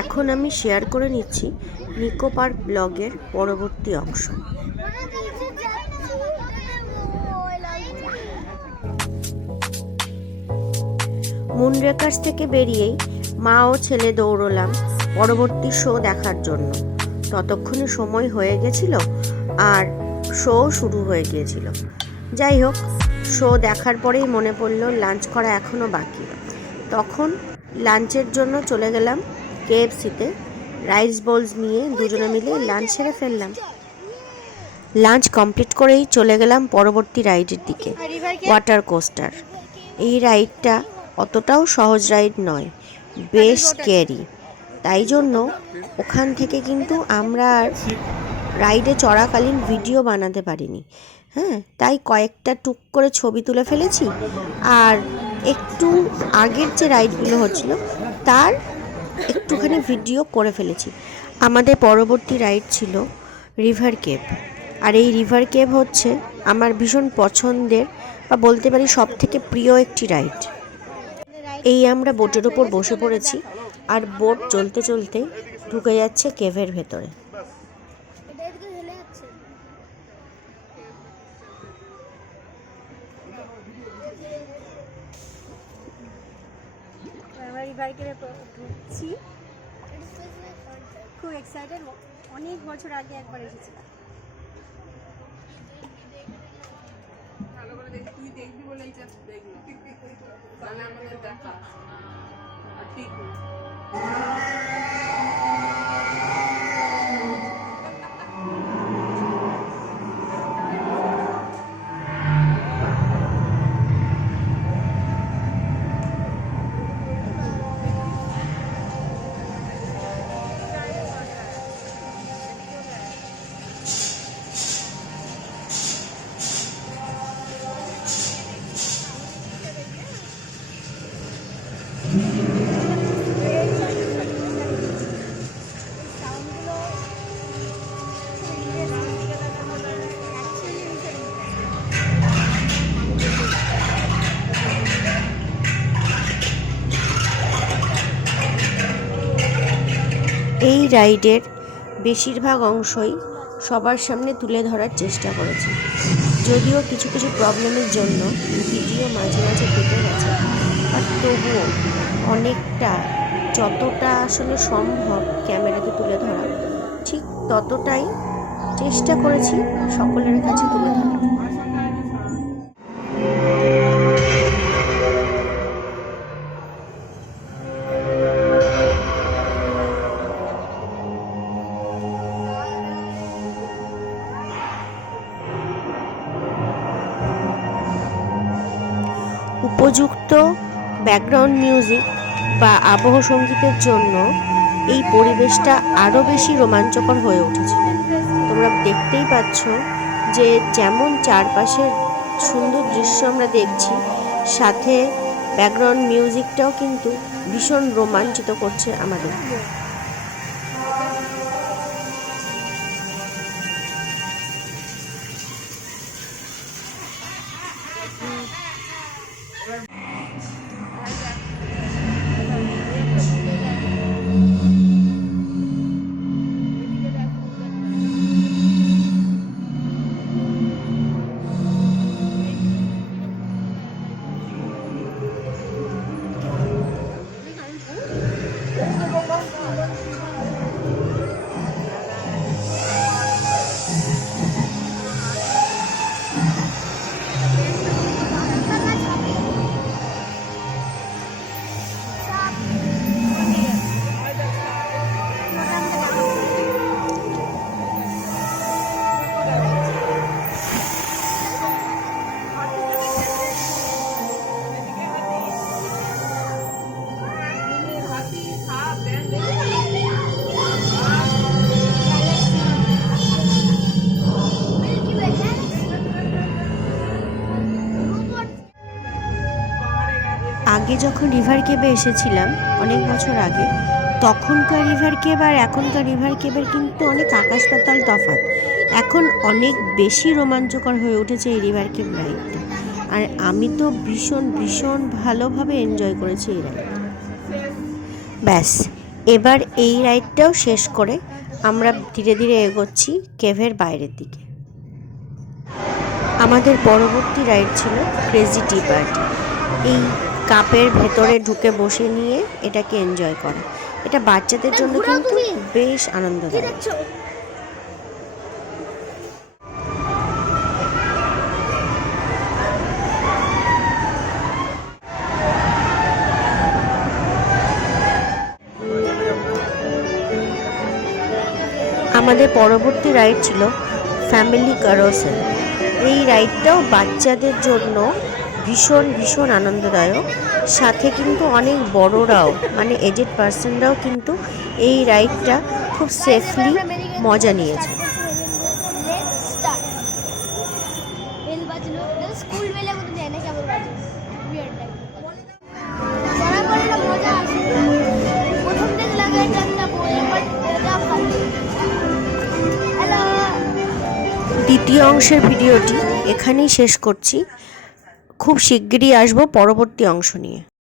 এখন আমি শেয়ার করে নিচ্ছি নিকো পার্ক ব্লগের পরবর্তী অংশ। মুনরেকার্স থেকে বেরিয়েই মা ও ছেলে দৌড়লাম পরবর্তী শো দেখার জন্য। ততক্ষণে সময় হয়ে গেছিল আর শো শুরু হয়ে গিয়েছিল। যাই হোক শো দেখার পরেই মনে পড়ল, লাঞ্চ করা এখনও বাকি। তখন লাঞ্চের জন্য চলে গেলাম কেএফসিতে। রাইস বোলস নিয়ে দুজনে মিলে লাঞ্চ সেরে ফেললাম। লাঞ্চ কমপ্লিট করেই চলে গেলাম পরবর্তী রাইডের দিকে, ওয়াটার কোস্টার। এই রাইডটা অতটাও সহজ রাইড নয়, বেশ ক্যারি। তাই জন্য ওখান থেকে কিন্তু আমরা আর রাইডে চড়াকালীন ভিডিও বানাতে পারিনি। হ্যাঁ তাই কয়েকটা টুক করে ছবি তুলে ফেলেছি। আর একটু আগের যে রাইডগুলো হচ্ছিল, তার একটুখানি ভিডিও করে ফেলেছি। আমাদের পরবর্তী রাইড ছিল রিভার কেভ। আর এই রিভার কেভ হচ্ছে আমার ভীষণ পছন্দের বা বলতে পারি সব থেকে প্রিয় একটি রাইড। এই আমরা বোটের ওপর বসে পড়েছি আর বোট চলতে চলতে ঢুকে যাচ্ছে কেভের ভেতরে। আমরা রিভার ঢুকছি। খুব এক্সাইটেড অনেক বছর আগে একবার এসেছিলাম ভালো করে দেখ এই রাইডের বেশিরভাগ অংশই সবার সামনে তুলে ধরার চেষ্টা করেছি। যদিও কিছু কিছু প্রবলেমের জন্য ভিডিও মাঝে মাঝে কেটে গেছে, বাট তবুও অনেকটা, যতটা আসলে সম্ভব ক্যামেরাতে তুলে ধরা, ঠিক ততটাই চেষ্টা করেছি সকলের কাছে তুলে ধরা উপযুক্ত ব্যাকগ্রাউন্ড মিউজিক বা আবহ সঙ্গীতের জন্য এই পরিবেশটা আরও বেশি রোমাঞ্চকর হয়ে উঠেছিল তোমরা দেখতেই পাচ্ছ যে যেমন চারপাশের সুন্দর দৃশ্য আমরা দেখছি, সাথে ব্যাকগ্রাউন্ড মিউজিকটাও কিন্তু ভীষণ রোমাঞ্চিত করছে আমাদের। We're আগে যখন রিভার কেবে এসেছিলাম, অনেক বছর আগে, তখনকার রিভার কেব আর এখনকার রিভার কেবের কিন্তু অনেক আকাশ পাতাল তফাৎ। এখন অনেক বেশি রোমাঞ্চকর হয়ে উঠেছে এই রিভার কেব রাইডটা আর আমি তো ভীষণ ভীষণ ভালোভাবে এনজয় করেছি এই রাইড ব্যাস, এবার এই রাইডটাও শেষ করে আমরা ধীরে ধীরে এগোচ্ছি কেভের বাইরের দিকে। আমাদের পরবর্তী রাইড ছিল ক্রেজি টি পার্টি এই কাপের ভেতরে ঢুকে বসে নিয়ে এটাকে এনজয় করা। এটা বাচ্চাদের জন্য কিন্তু বেশ আনন্দদায়ক। আমাদের পরবর্তী রাইড ছিল ফ্যামিলি কারোসেল এই রাইডটাও বাচ্চাদের জন্য ভীষণ ভীষণ আনন্দদায়ক। সাথে কিন্তু অনেক বড়রাও মানে এজেড পার্সনরাও কিন্তু এই রাইডটা খুব সেফলি মজা নিয়েছে। দ্বিতীয় অংশের ভিডিওটি এখানেই শেষ করছি। খুব শিগগিরই আসব পরবর্তী অংশ নিয়ে।